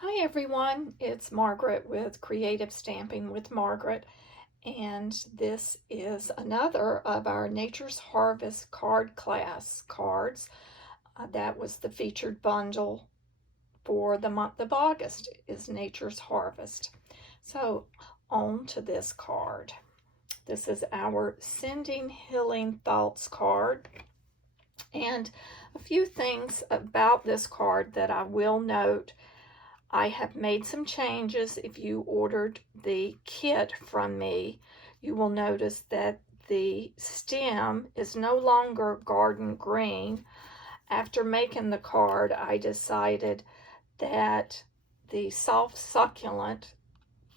Hi everyone, it's Margaret with Creative Stamping with Margaret, and this is another of our Nature's Harvest card class cards. That was the featured bundle for the month of August, is Nature's Harvest. So on to this card. This is our Sending Healing Thoughts card, and a few things about this card that I will note. I have made some changes. If you ordered the kit from me, you will notice that the stem is no longer garden green. After making the card, I decided that the soft succulent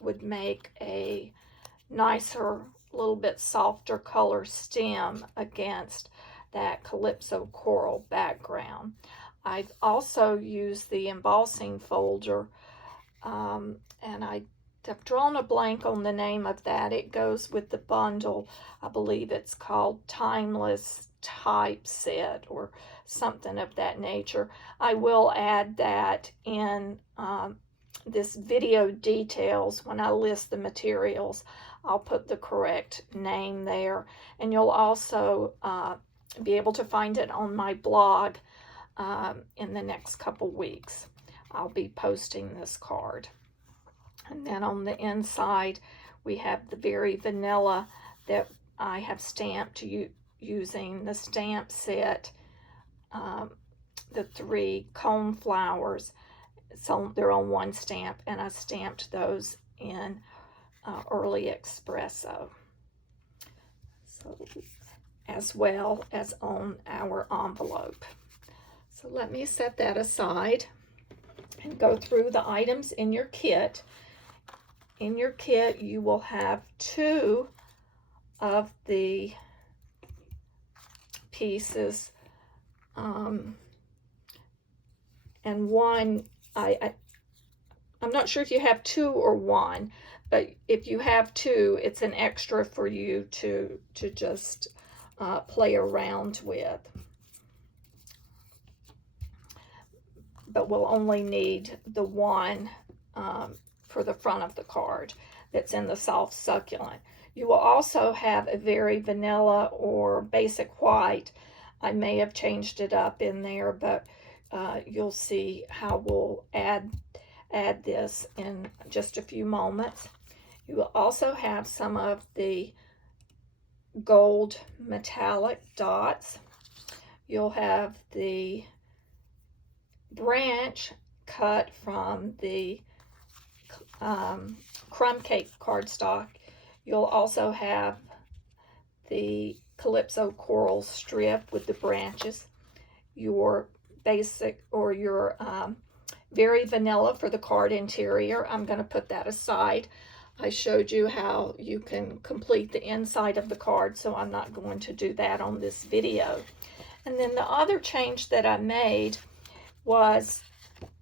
would make a nicer, little bit softer color stem against that Calypso coral background. I've also used the embossing folder, and I've drawn a blank on the name of that. It goes with the bundle. I believe it's called Timeless Typeset or something of that nature. I will add that in this video details. When I list the materials, I'll put the correct name there, and you'll also be able to find it on my blog. In the next couple weeks, I'll be posting this card. And then on the inside, we have the very vanilla that I have stamped using the stamp set, the 3 coneflowers. So they're on one stamp, and I stamped those in early Espresso, so as well as on our envelope. So let me set that aside and go through the items in your kit. In your kit, you will have 2 of the pieces, and one, I'm not sure if you have 2 or 1, but if you have 2, it's an extra for you to just play around with. But we'll only need the one for the front of the card that's in the soft succulent. You will also have a very vanilla or basic white. I may have changed it up in there, but you'll see how we'll add this in just a few moments. You will also have some of the gold metallic dots. You'll have the branch cut from the Crumb Cake cardstock. You'll also have the Calypso coral strip with the branches, your basic or your very vanilla for the card interior. I'm going to put that aside. I showed you how you can complete the inside of the card, so I'm not going to do that on this video. And then the other change that I made was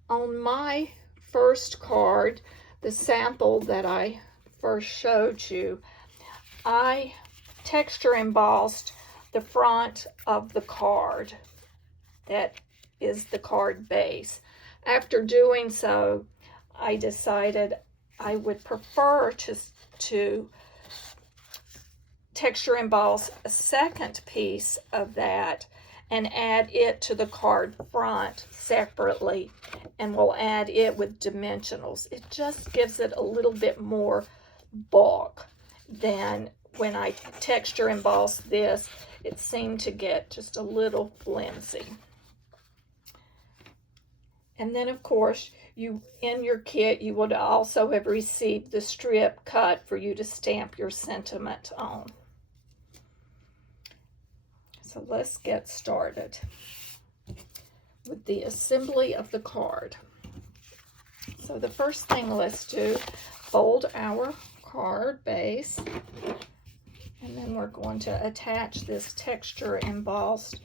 on my first card, the sample that I first showed you, I texture embossed the front of the card that is the card base. After doing so, I decided I would prefer to texture emboss a second piece of that and add it to the card front separately, and we'll add it with dimensionals. It just gives it a little bit more bulk than when I texture emboss this. It seemed to get just a little flimsy. And then of course, in your kit, you would also have received the strip cut for you to stamp your sentiment on. So let's get started with the assembly of the card. So the first thing let's do, fold our card base, and then we're going to attach this texture embossed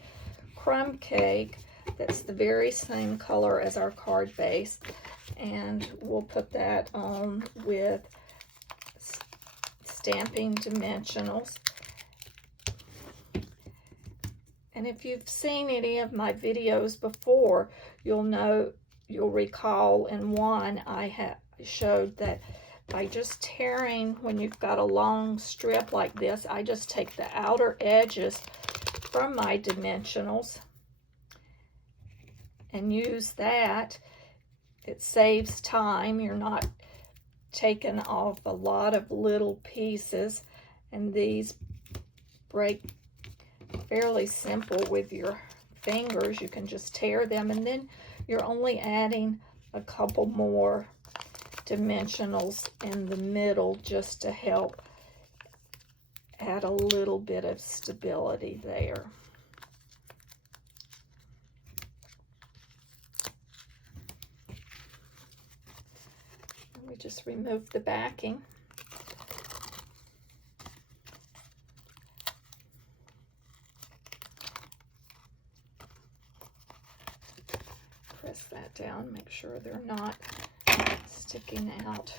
crumb cake that's the very same color as our card base, and we'll put that on with Stampin Dimensionals. And if you've seen any of my videos before, you'll know you'll recall in one I showed that by just tearing, when you've got a long strip like this, I just take the outer edges from my dimensionals and use that. It saves time. You're not taking off a lot of little pieces, and these break fairly simple with your fingers. You can just tear them, and then you're only adding a couple more dimensionals in the middle just to help add a little bit of stability there. We just remove the backing. Press that down, make sure they're not sticking out.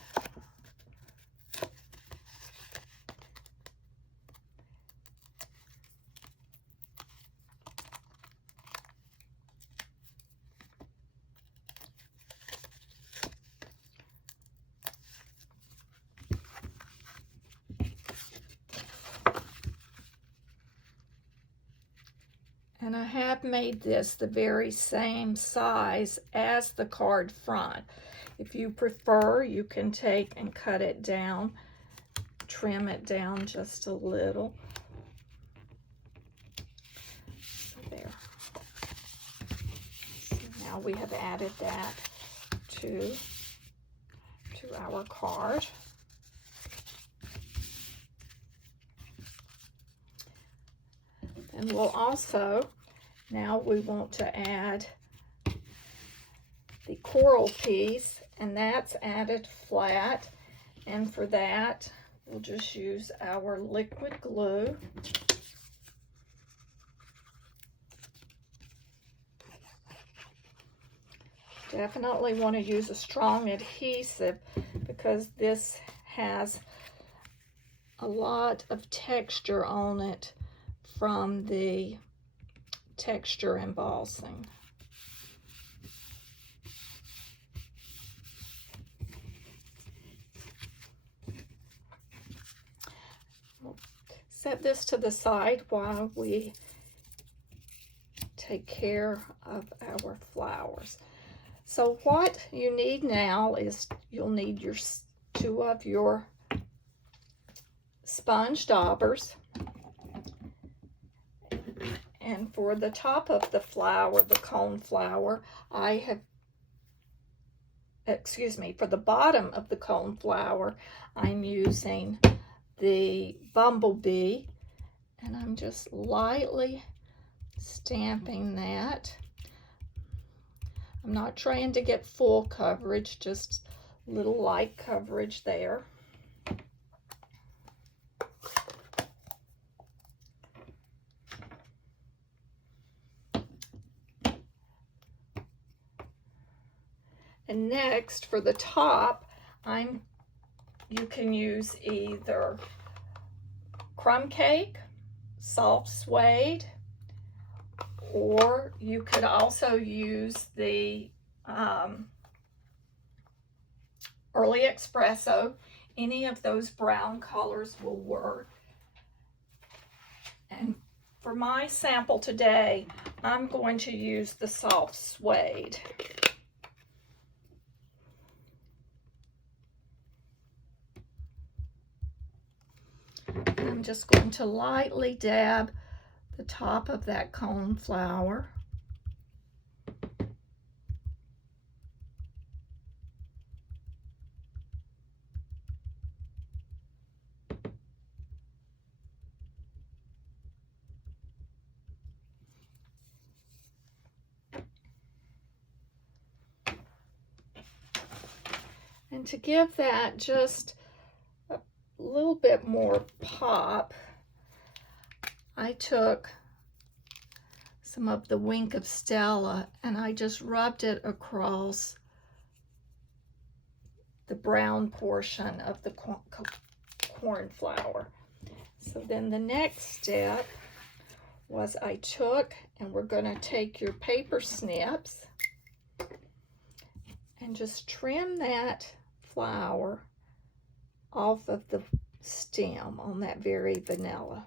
And I have made this the very same size as the card front. If you prefer, you can take and cut it down, trim it down just a little. So there. So now we have added that to our card. And we'll also, now we want to add the coral piece, and that's added flat. And for that, we'll just use our liquid glue. Definitely want to use a strong adhesive because this has a lot of texture on it from the texture embossing. We'll set this to the side while we take care of our flowers. So what you need now is you'll need your two of your sponge daubers. And for the top of the flower, the cone flower, for the bottom of the cone flower, I'm using the Bumblebee, and I'm just lightly stamping that. I'm not trying to get full coverage, just a little light coverage there. And next, for the top, you can use either Crumb Cake, soft suede, or you could also use the early espresso. Any of those brown colors will work. And for my sample today, I'm going to use the soft suede. I'm just going to lightly dab the top of that cone flower. And to give that just a little bit more pop, I took some of the Wink of Stella and I just rubbed it across the brown portion of the cornflower. So then the next step was I took, and we're going to take your paper snips, and just trim that flower off of the stem on that very vanilla.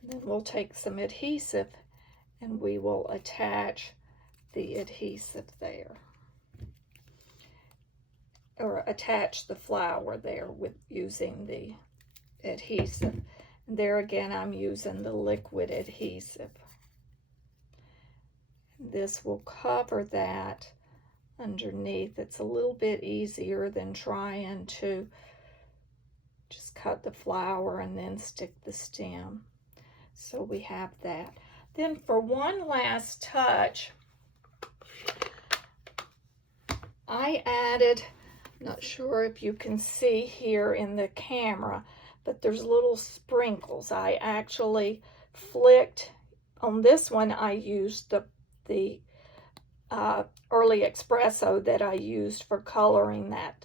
And then we'll take some adhesive and we will attach the adhesive there, or attach the flower there with using the adhesive. And there again, I'm using the liquid adhesive. This will cover that underneath. It's a little bit easier than trying to just cut the flower and then stick the stem. So we have that. Then for one last touch, I added, not sure if you can see here in the camera, but there's little sprinkles. I actually flicked, on this one I used the early espresso that I used for coloring that,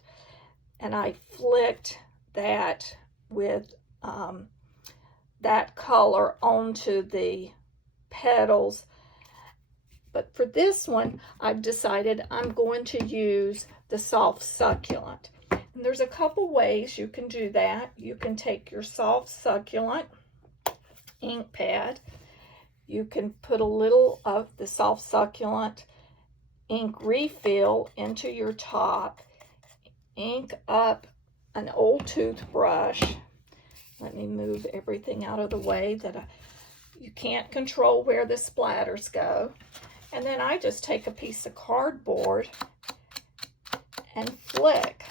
and I flicked that with that color onto the petals. But for this one, I've decided I'm going to use the soft succulent. And there's a couple ways you can do that. You can take your soft succulent ink pad. You can put a little of the soft succulent ink refill into your top, ink up an old toothbrush. Let me move everything out of the way that you can't control where the splatters go. And then I just take a piece of cardboard and flick.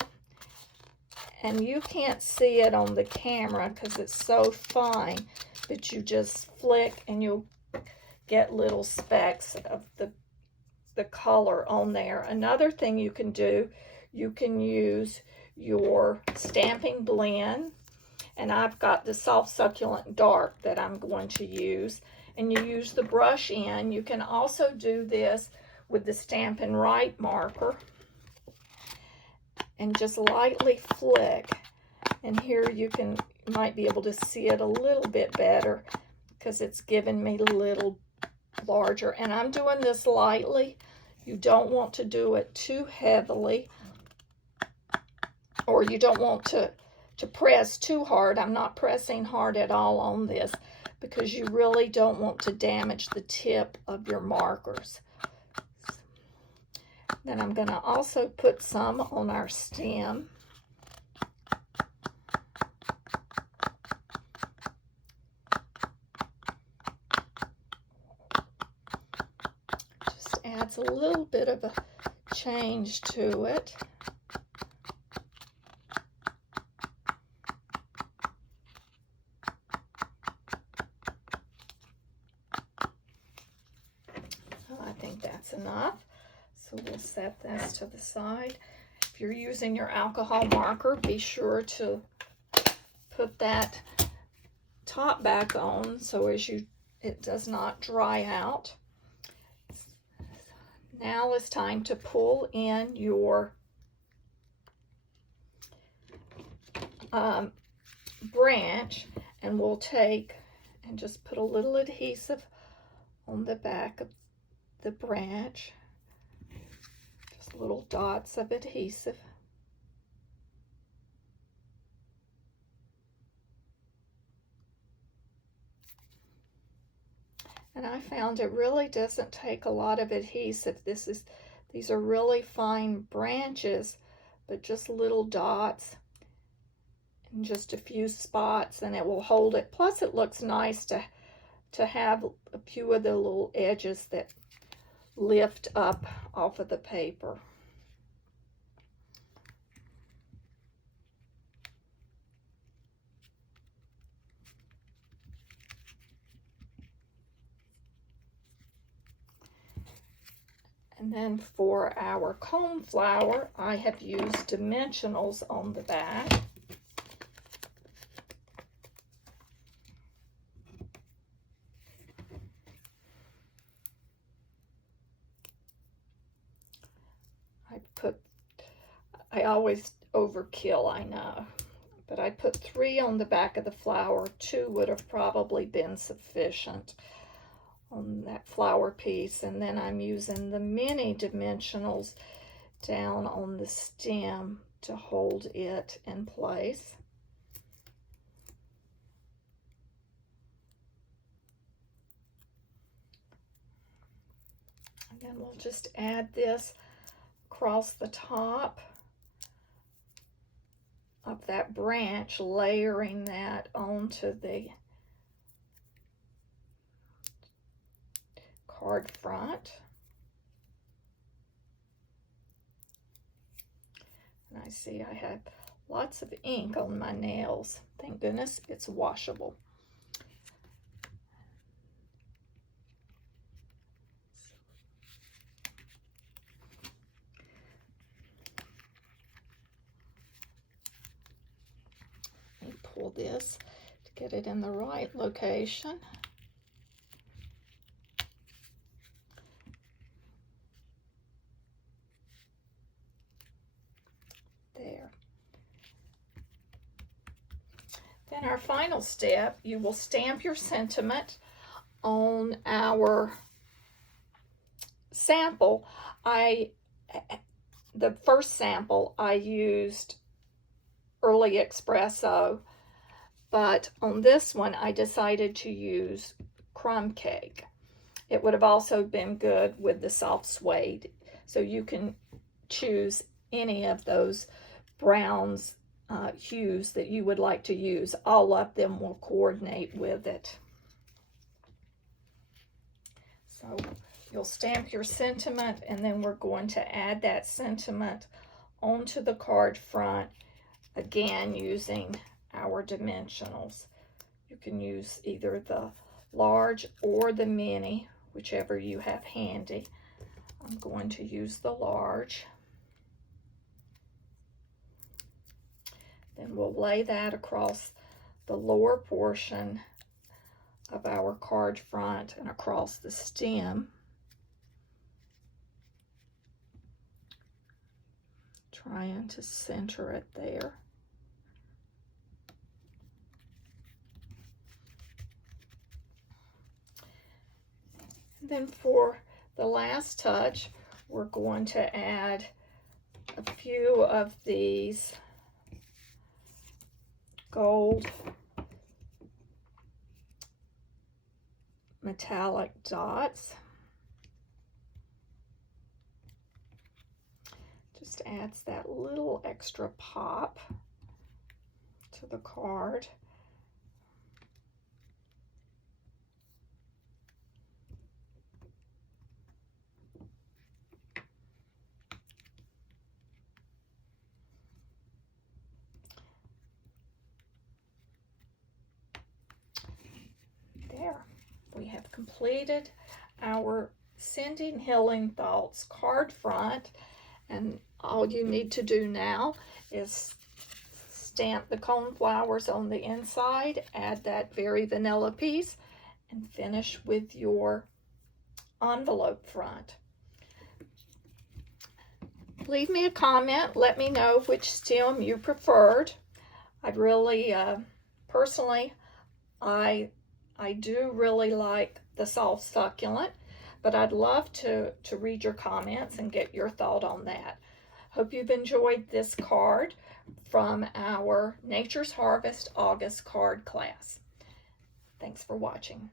And you can't see it on the camera because it's so fine, but you just flick and you'll get little specks of the color on there. Another thing you can do, you can use your stamping blend, and I've got the soft succulent dark that I'm going to use, and you use the brush end. You can also do this with the Stampin' Right marker and just lightly flick, and here you might be able to see it a little bit better because it's giving me a little larger, and I'm doing this lightly. You don't want to do it too heavily, or you don't want to press too hard. I'm not pressing hard at all on this because you really don't want to damage the tip of your markers. Then I'm going to also put some on our stem. Just adds a little bit of a change to it. I think that's enough. So we'll set this to the side. If you're using your alcohol marker, be sure to put that top back on so it does not dry out. Now it's time to pull in your branch, and we'll take and just put a little adhesive on the back of the branch, just little dots of adhesive. And I found it really doesn't take a lot of adhesive. These are really fine branches, but just little dots and just a few spots, and it will hold it. Plus it looks nice to have a few of the little edges that lift up off of the paper. And then for our coneflower, I have used Dimensionals on the back. I always overkill, I know, but I I put 3 on the back of the flower. 2 would have probably been sufficient on that flower piece. And then I'm using the mini dimensionals down on the stem to hold it in place. And then we'll just add this across the top of that branch, layering that onto the card front. And I see I have lots of ink on my nails. Thank goodness it's washable. Let me pull this to get it in the right location. There. Then our final step, you will stamp your sentiment on our sample. The first sample I used early Espresso, but on this one I decided to use Crumb Cake. It would have also been good with the soft suede, so you can choose any of those browns hues that you would like to use. All of them will coordinate with it. So you'll stamp your sentiment, and then we're going to add that sentiment onto the card front, again using our dimensionals. You can use either the large or the mini, whichever you have handy. I'm going to use the large. Then we'll lay that across the lower portion of our card front and across the stem. Trying to center it there. And then for the last touch, we're going to add a few of these gold metallic dots. Just adds that little extra pop to the card. There, we have completed our Sending Healing Thoughts card front, and all you need to do now is stamp the coneflowers on the inside, add that very vanilla piece, and finish with your envelope front. Leave me a comment, let me know which stem you preferred. I'd really, personally, I do really like the soft succulent, but I'd love to read your comments and get your thought on that. Hope you've enjoyed this card from our Nature's Harvest August card class. Thanks for watching.